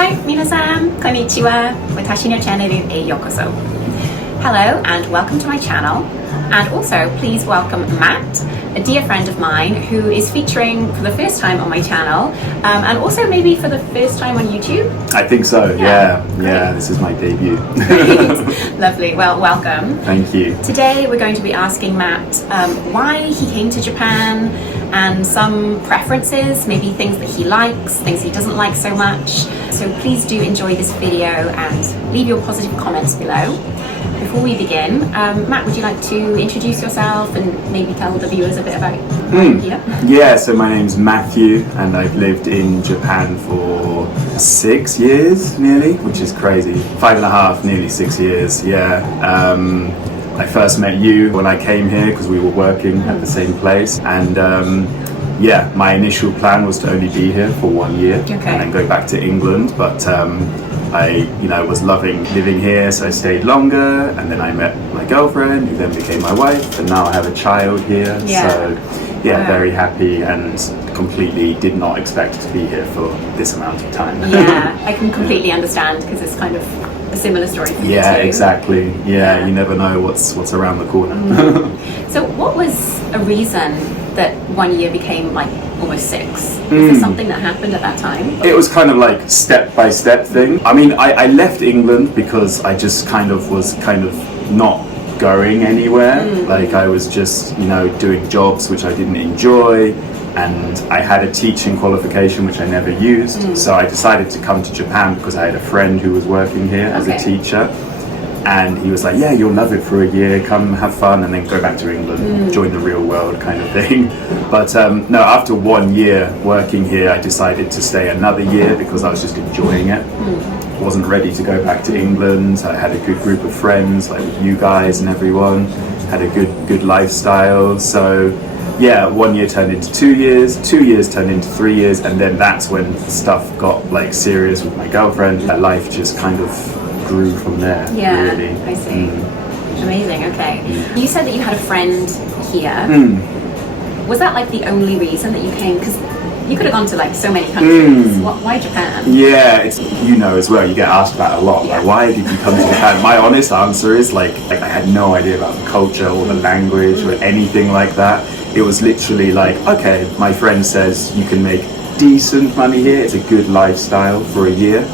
Hi, 皆さん、こんにちは。私のチャンネルへようこそ。Hello and welcome to my channel. And also, please welcome Matt, a dear friend of mine who is featuring for the first time on my channel, and also maybe for the first time on YouTube. I think so, yeah, this is my debut. Lovely, well, welcome. Thank you. Today we're going to be asking Matt why he came to Japan and some preferences, maybe things that he likes, things he doesn't like so much. So please do enjoy this video and leave your positive comments below. Before we begin, Matt, would you like to introduce yourself and maybe tell the viewers a bit about you? Yeah, so my name's Matthew and I've lived in Japan for 6 years nearly, which is crazy. 5.5, nearly 6 years, yeah. I first met you when I came here because we were working at the same place, and yeah, my initial plan was to only be here for 1 year and then go back to England, but I was loving living here, so I stayed longer, and then I met my girlfriend who then became my wife, and now I have a child here. So yeah, very happy and completely did not expect to be here for this amount of time. Yeah, I can completely understand because it's kind of a similar story for me Yeah, too. exactly. Yeah, you never know what's around the corner. So what was a reason that 1 year became like almost 6? Was there something that happened at that time? It was kind of like step-by-step thing. I mean, I left England because I just was not going anywhere. Like I was just, doing jobs which I didn't enjoy, and I had a teaching qualification which I never used. So I decided to come to Japan because I had a friend who was working here as a teacher. And he was like, yeah, you'll love it for a year, come have fun and then go back to England, join the real world kind of thing. But no, after 1 year working here, I decided to stay another year because I was just enjoying it. Wasn't ready to go back to England. I had a good group of friends, like you guys and everyone, had a good lifestyle. So yeah, 1 year turned into 2 years, 2 years turned into 3 years, and then that's when stuff got like serious with my girlfriend. That life just kind of grew from there. Yeah, really. I see. Amazing. Okay. You said that you had a friend here. Was that like the only reason that you came? Because you could have gone to like so many countries. Why Japan? Yeah, it's as well. You get asked that a lot. Like, why did you come to Japan? My honest answer is like I had no idea about the culture or the language or anything like that. It was literally like, okay, my friend says you can make decent money here. It's a good lifestyle for a year.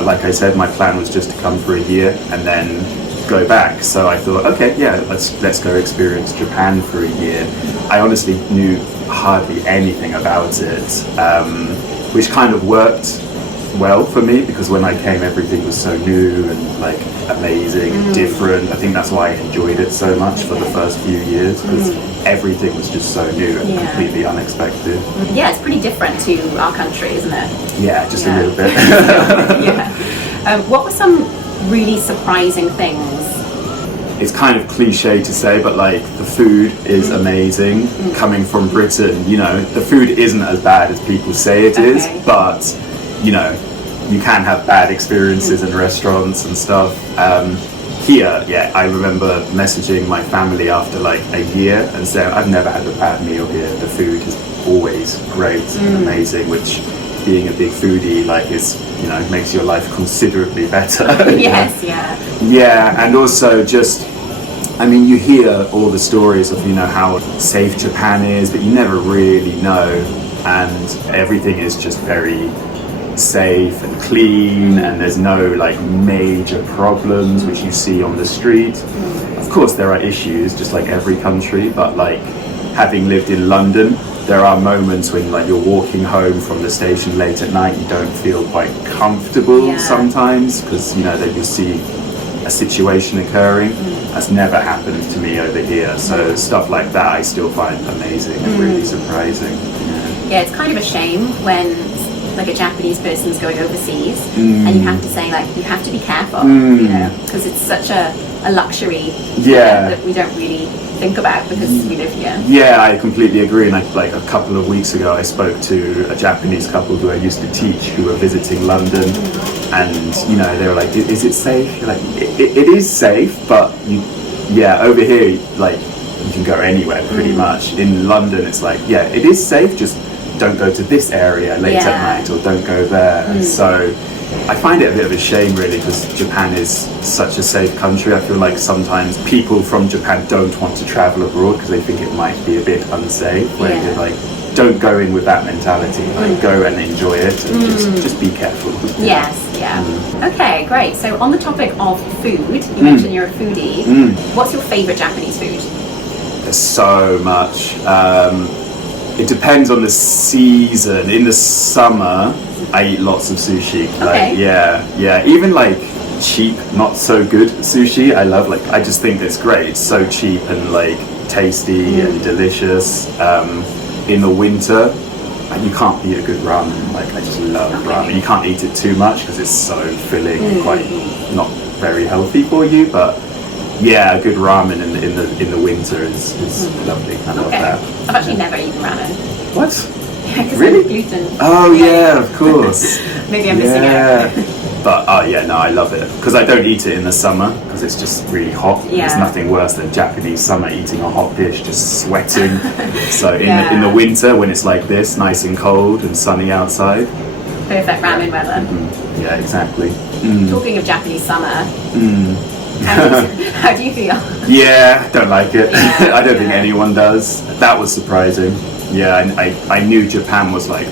Like I said, my plan was just to come for a year and then go back. So I thought, okay, yeah, let's go experience Japan for a year. I honestly knew hardly anything about it, which kind of worked well for me because when I came, everything was so new and like amazing and different. I think that's why I enjoyed it so much for the first few years because everything was just so new and completely unexpected. Yeah, it's pretty different to our country, isn't it? Yeah, just a little bit. What were some really surprising things? It's kind of cliche to say, but like the food is amazing. Coming from Britain, the food isn't as bad as people say it is, but you can have bad experiences in restaurants and stuff. Here, yeah, I remember messaging my family after like a year and saying, I've never had a bad meal here. The food is always great and amazing, which being a big foodie, like makes your life considerably better. Yes, yeah. Yeah, and also just, you hear all the stories of, how safe Japan is, but you never really know. And everything is just very safe and clean, and there's no like major problems which you see on the street. Of course there are issues just like every country, but like having lived in London, there are moments when like you're walking home from the station late at night, you don't feel quite comfortable sometimes because then you see a situation occurring. That's never happened to me over here, so stuff like that I still find amazing and really surprising. Yeah, it's kind of a shame when like a Japanese person's going overseas and you have to say like you have to be careful, because it's such a luxury that we don't really think about because we live here. Yeah, I completely agree. And like a couple of weeks ago I spoke to a Japanese couple who I used to teach who were visiting London, and they were like, is it safe? You're like, it is safe, but over here like you can go anywhere pretty much. In London it's like, it is safe, just don't go to this area late at night or don't go there. So I find it a bit of a shame really, because Japan is such a safe country. I feel like sometimes people from Japan don't want to travel abroad because they think it might be a bit unsafe, where Yeah. you're like, don't go in with that mentality, like go and enjoy it and just be careful. Yes, yeah. Okay, great. So on the topic of food, you mentioned you're a foodie. What's your favorite Japanese food? There's so much. It depends on the season. In the summer, I eat lots of sushi. Okay. Like, yeah. Even like cheap, not so good sushi, I love. Like, I just think it's great. It's so cheap and like tasty and delicious. In the winter, you can't eat a good ramen. Like, I just love ramen. You can't eat it too much because it's so filling and quite not very healthy for you. But yeah, a good ramen in the winter is lovely. I love that. I've actually never eaten ramen. What? Because Really? I'm gluten. Oh yeah, of course. Maybe I'm missing it. But no, I love it because I don't eat it in the summer because it's just really hot. Yeah. There's nothing worse than Japanese summer eating a hot dish, just sweating. So in the winter when it's like this, nice and cold and sunny outside. Perfect ramen weather. Yeah, exactly. Talking of Japanese summer, how do you feel? Yeah, don't like it. I don't think anyone does. That was surprising. Yeah, I knew Japan was like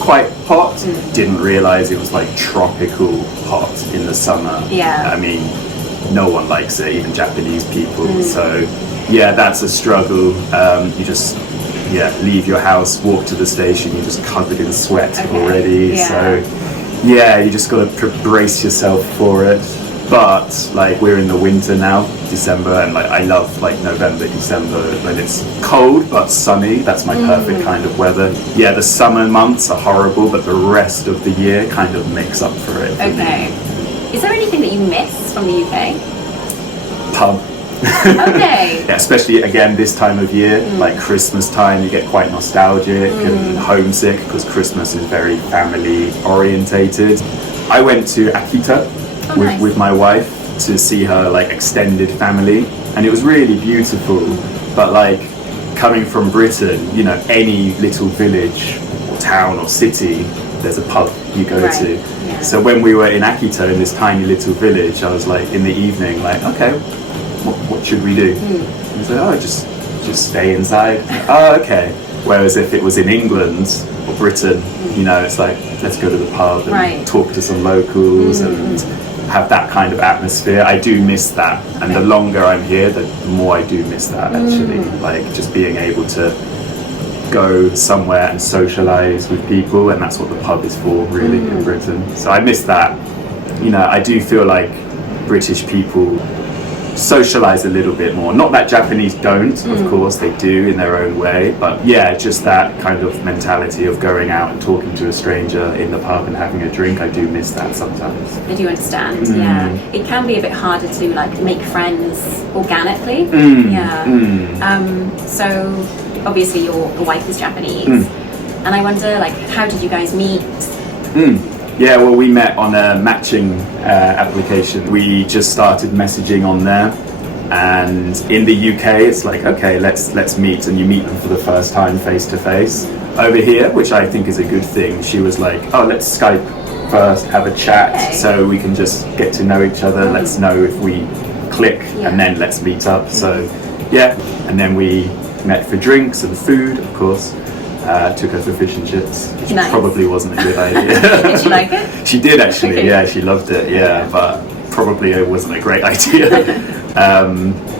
quite hot. Didn't realize it was like tropical hot in the summer. Yeah. I mean, no one likes it, even Japanese people. So yeah, that's a struggle. You just leave your house, walk to the station, you're just covered in sweat already. Yeah. So yeah, you just got to brace yourself for it. But like we're in the winter now, December, and like I love like November, December when it's cold but sunny. That's my perfect kind of weather. Yeah, the summer months are horrible, but the rest of the year kind of makes up for it. Okay. Is there anything that you miss from the UK? Pub. Okay. Yeah, especially again this time of year, like Christmas time, you get quite nostalgic and homesick because Christmas is very family orientated. I went to Akita with my wife to see her like extended family, and it was really beautiful. But like coming from Britain, you know, any little village or town or city, there's a pub you go to. Yeah. So when we were in Akita in this tiny little village, I was like in the evening like, okay, what should we do? And he said, oh, just stay inside. Oh, okay. Whereas if it was in England or Britain, you know, it's like, let's go to the pub and talk to some locals and have that kind of atmosphere. I do miss that. And the longer I'm here, the more I do miss that actually. Like just being able to go somewhere and socialize with people, and that's what the pub is for really in Britain. So I miss that. You know, I do feel like British people socialize a little bit more. Not that Japanese don't, of course they do in their own way, but yeah, just that kind of mentality of going out and talking to a stranger in the pub and having a drink. I do miss that sometimes. I do understand. Yeah, it can be a bit harder to like make friends organically. So obviously your wife is Japanese, and I wonder like how did you guys meet? Yeah, well, we met on a matching application. We just started messaging on there, and in the UK, it's like, okay, let's meet, and you meet them for the first time face to face. Over here, which I think is a good thing, she was like, oh, let's Skype first, have a chat, so we can just get to know each other. Let's know if we click, and then let's meet up. So, yeah, and then we met for drinks and food, of course. Took her for fish and chips, which probably wasn't a good idea. Did she like it? She did actually, yeah, she loved it, yeah, but probably it wasn't a great idea.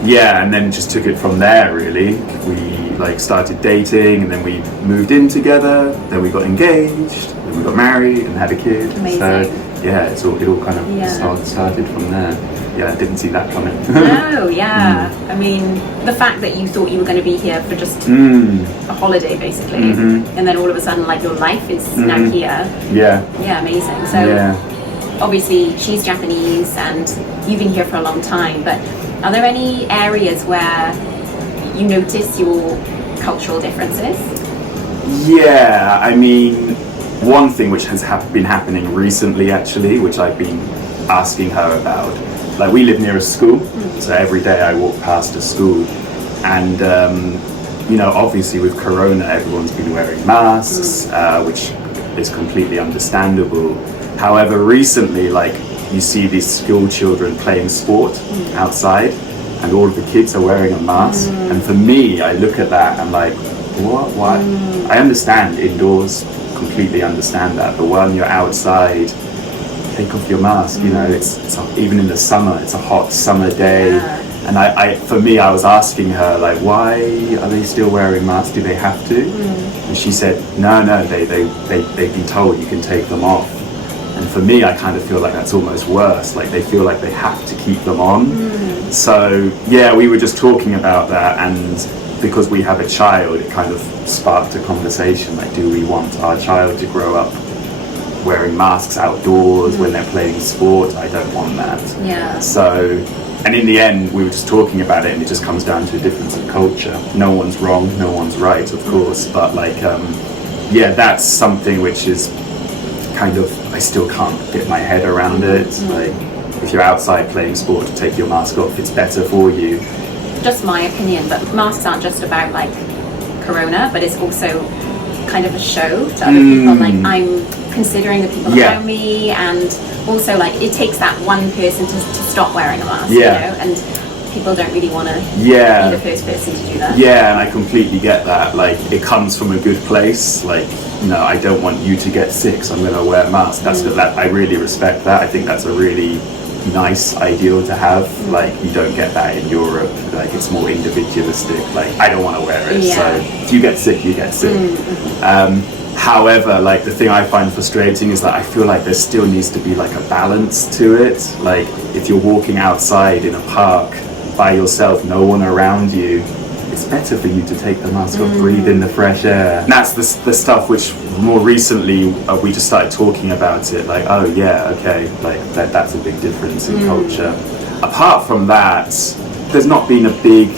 Yeah, and then just took it from there really. We like started dating, and then we moved in together, then we got engaged, then we got married and had a kid. Amazing. So yeah, it all kind of started from there. Yeah, I didn't see that coming. No, yeah. I mean, the fact that you thought you were going to be here for just a holiday, basically, and then all of a sudden, like, your life is now here. Yeah. Yeah, amazing. So, obviously, she's Japanese, and you've been here for a long time, but are there any areas where you notice your cultural differences? Yeah, I mean, one thing which has been happening recently, actually, which I've been asking her about, like we live near a school, so every day I walk past a school, and you know, obviously with Corona, everyone's been wearing masks, which is completely understandable. However, recently, like, you see these school children playing sport outside, and all of the kids are wearing a mask. And for me, I look at that and like, what? I understand indoors, completely understand that. But when you're outside, take off your mask. You know, it's even in the summer, it's a hot summer day. And for me, I was asking her, like, why are they still wearing masks? Do they have to? And she said, no, they've been told you can take them off. And for me, I kind of feel like that's almost worse. Like, they feel like they have to keep them on. So, yeah, we were just talking about that. And because we have a child, it kind of sparked a conversation. Like, do we want our child to grow up wearing masks outdoors when they're playing sport? I don't want that. Yeah. So, and in the end, we were just talking about it, and it just comes down to a difference of culture. No one's wrong, no one's right, of course. But like, yeah, that's something which is kind of, I still can't get my head around it. Like, if you're outside playing sport, take your mask off. It's better for you. Just my opinion, but masks aren't just about like corona, but it's also kind of a show to other people. Like, I'm considering the people around me, and also like it takes that one person to stop wearing a mask, you know, and people don't really want to be the first person to do that. Yeah, and I completely get that. Like, it comes from a good place. Like, no, I don't want you to get sick, so I'm going to wear a mask. That's that. I really respect that. I think that's a really nice ideal to have. Like, you don't get that in Europe. Like, it's more individualistic. Like, I don't want to wear it, so if you get sick, you get sick. However, like, the thing I find frustrating is that I feel like there still needs to be like a balance to it. Like, if you're walking outside in a park by yourself, no one around you, it's better for you to take the mask off, breathe in the fresh air. And that's the stuff which more recently we just started talking about it, like, oh yeah, okay, like that's a big difference in culture. Apart from that, there's not been a big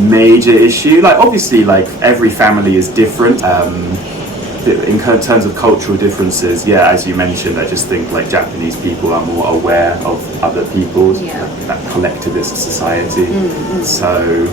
major issue. Like, obviously, like, every family is different. In terms of cultural differences, yeah, as you mentioned, I just think like Japanese people are more aware of other people, that collectivist society. So,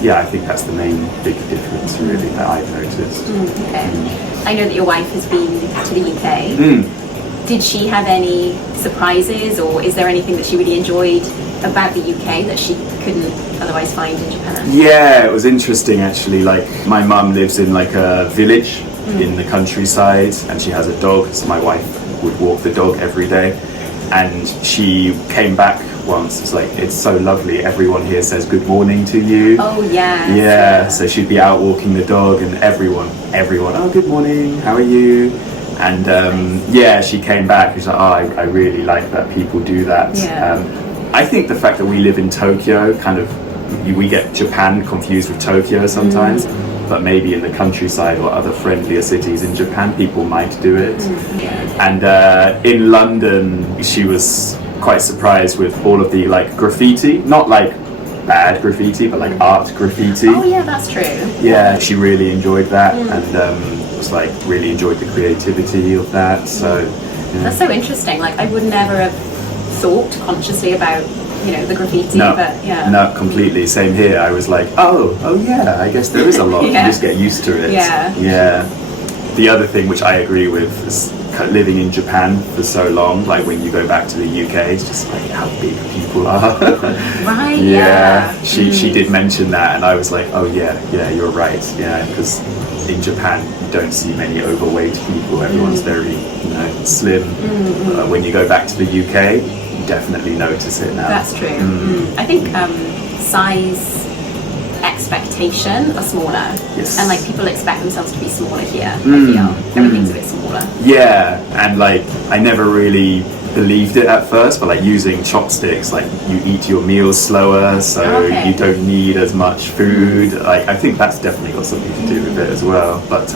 yeah, I think that's the main big difference really that I've noticed. Okay. I know that your wife has been to the UK. Did she have any surprises, or is there anything that she really enjoyed about the UK that she couldn't otherwise find in Japan? Yeah, it was interesting actually. Like, my mum lives in like a village in the countryside, and she has a dog, so my wife would walk the dog every day. And she came back once, it's like, it's so lovely, everyone here says good morning to you. Oh yeah. Yeah, so she'd be out walking the dog, and everyone, oh, good morning, how are you? And yeah, she came back, she's like, oh, I really like that people do that. I think the fact that we live in Tokyo, kind of, we get Japan confused with Tokyo sometimes. But maybe in the countryside or other friendlier cities in Japan, people might do it. And in London, she was quite surprised with all of the like graffiti, not like bad graffiti, but like art graffiti. Oh yeah, that's true. Yeah, she really enjoyed that, and was like really enjoyed the creativity of that. So that's so interesting. Like, I would never have thought consciously about, you know, the graffiti, but yeah. No, completely. Same here. I was like, oh yeah, I guess there is a lot. You just get used to it. Yeah. The other thing which I agree with is living in Japan for so long, like when you go back to the UK, it's just like how big people are. Right, yeah. She did mention that, and I was like, oh yeah, you're right. Yeah, because in Japan you don't see many overweight people. Everyone's very, slim. When you go back to the UK, definitely notice it now. That's true. I think size expectation are smaller, and like people expect themselves to be smaller here. I feel everything's a bit smaller. Yeah, and like I never really believed it at first, but like using chopsticks, like you eat your meals slower, so you don't need as much food. Like, I think that's definitely got something to do with it as well. But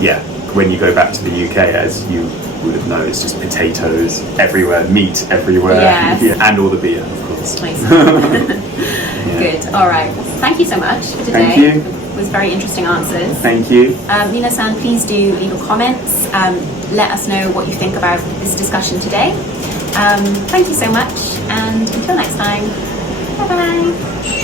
yeah, when you go back to the UK, as you would have known, it's just potatoes everywhere, meat everywhere, and all the beer, of course. Good. All right. Thank you so much for today. Thank you. It was very interesting answers. Thank you. Mina-san, please do leave your comments. Let us know what you think about this discussion today. Thank you so much, and until next time. Bye bye.